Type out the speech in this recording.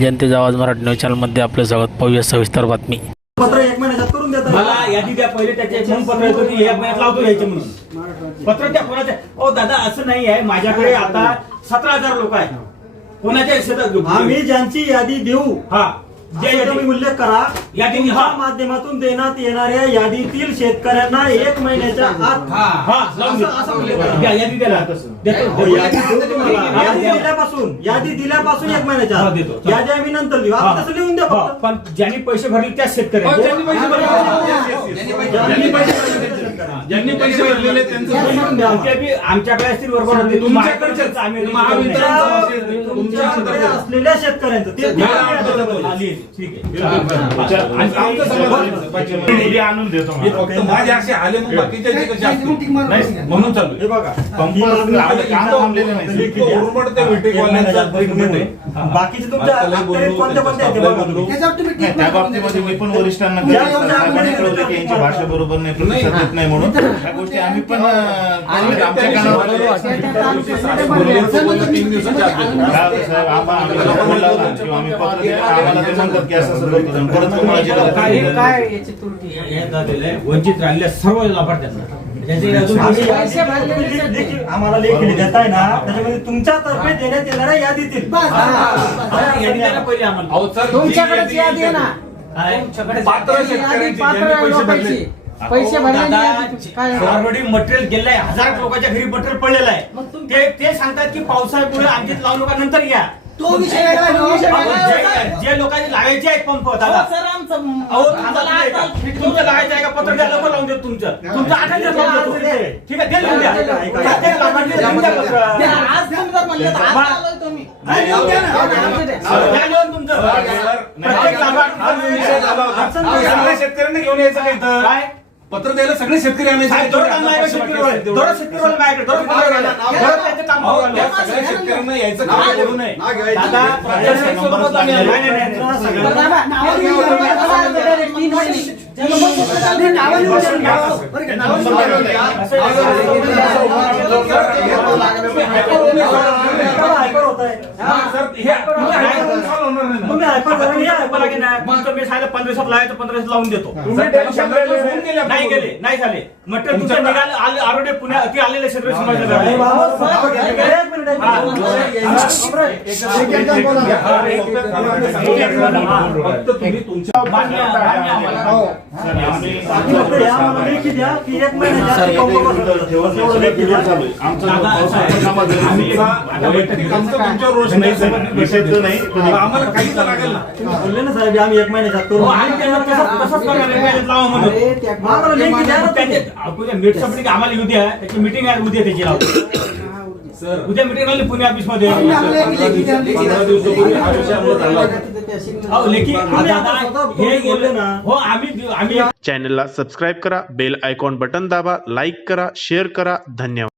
जनतेचा आवाज मराठी न्यूज चॅनलमध्ये आपलं स्वागत. पाहूया सविस्तर बातमी. पत्र एक महिन्यात करून देतात मला यादी द्या पहिले त्याचे म्हणून पत्र येतो की या महिन्यात लावतो घ्यायचे म्हणून. पत्र त्या कोणाच्या ओ दादा असं नाही आहे. माझ्याकडे आता सतरा हजार लोक आहेत. कोणाच्या शेतात आम्ही ज्यांची यादी देऊ हा. तुम्ही उल्लेख करा. यादी- हा. माध्यमातून देण्यात येणाऱ्या यादीतील शेतकऱ्यांना एक महिन्याच्या आत हा यादी हो. दिल्यापासून यादी दिल्यापासून एक महिन्याच्या हा, आत. देतो. चला. यादी आम्ही नंतर देऊ. हा. आपण तसं लिहून द्या हा, पण ज्यांनी पैसे भरले ज्यांनी पैसे भरले ज्यांनी पैसे भरले ज्यांनी पैसे भरलेले त्यांचं आमच्याकडे असतील बरोबर तुमच्याकडे असलेल्या शेतकऱ्यांचं ठीक आहे. आणून देतो फक्त माझे असे आले मग म्हणून चालू. हे बघा. बाकीचे त्या बाबतीमध्ये मी पण वरिष्ठांना यांची भाषा बरोबर नाही प्रतिसाद नाही म्हणून. त्या गोष्टी आम्ही पण आमच्या कानावर तीन दिवसाच्या आम्हा- पत्र आम्हाला ते म्हणतात की असं असं करतो. आणि परत तुम्हाला काय-. याची त्रुटी आहे. हे झालेलं आहे. वंचित राहिलेल्या सर्व लाभार्थ्यांना. त्याचे अजून आम्ही पैसे- पैसे भरलेले देखील आम्हाला लेखी देताय ना त्याच्यामध्ये तुमच्या तर्फे देण्यात येणाऱ्या यादीतील हा, यादी द्या ना पहिले आम्हाला. अहो, सर, तुमच्याकडेच जी यादी आहे ना. काय? पात्र शेतकऱ्यांची ज्यांनी पैसे भरले. पैसे भरले दादा, काय? ऑलरेडी मटेरियल गेलंय. हजार लोकांच्या घरी मटेरियल पडलेलं आहे. तुम- ते ते सांगतात की पावसाळ्यामुळे आमच्यात लावू नका नंतर घ्या तो विषय वेगळा आहे, तो विषय वेगळा आपण आहे. जे- जे लोकांनी लावायचे आहेत पंप दादा अहो, सर, आमचं- अहो थांबा आम्हाला तुम्ही आता- ऐका. तुमचं लावायचं आहे का पत्र द्या लवकर लावून देतो तुमचं तुमचं आठ हजार लावून देतो. ठीक आहे ते लिहून द्या ऐका, ऐका. प्रत्येक लाभार्थी लिहून द्या पत्र. द्या, आज तुम्ही जर म्हणले तर आज बा- आलोय तुम्ही. नाही, द्या द्या ना, ना. द्या, द्या. द्या लिहून तुमचं प्रत्येक हा विषय झाला होता. लाभार्थी अहो, सगळ्या शेतकऱ्यांना घेऊन यायचं का इथं काय पत्र द्यायला सगळे शेतकरी आणायचे साहेब, दररोज आणलं आहे का शेतकरीवाले? दररोज शेतकरीवाले माझ्याकडे, दररोज फोन आला. दररोज त्यांचं काम अहो, करू त्या आलो. सगळ्या शेतकऱ्यांना यायचं काम करू नये दादा, प्रत्येक शेतकऱ्यासोबत आम्ही आलो. नाही, नाही, नाही. सगळ्यांना- सर, हे तुम्ही होणार नाही ना. तुम्ही मी सांगितलं पंधरा दिवसात लावायचं पंधरा दिवसात लावून देतो. तुम्ही टेन्शन नका घेऊ, होऊन गेले नाही. गेले नाही झाले. म्हटलं तुमचं तुमच्या- निघालं आरोडे पुण्या ती आलेले शेतकरी अरे समाजाला बाबा, फक्त तुम्ही तुमच्या आम्हाला. आम्ही- एक महिन्याच्या नाही, आम्हाला काहीच लागेल ना बोलले ना साहेब आम्ही एक महिन्याच्या करू आम्ही आहे, आम्हाला द्या आम्हाला उद्या त्याची मिटिंग आहे उद्या त्याची लावतो सर उद्या मिटिंग आली पुणे ऑफिसमध्ये? हा हे. हो चॅनलला सबस्क्राईब करा बेल आयकॉन बटन दाबा लाईक करा शेअर करा. धन्यवाद.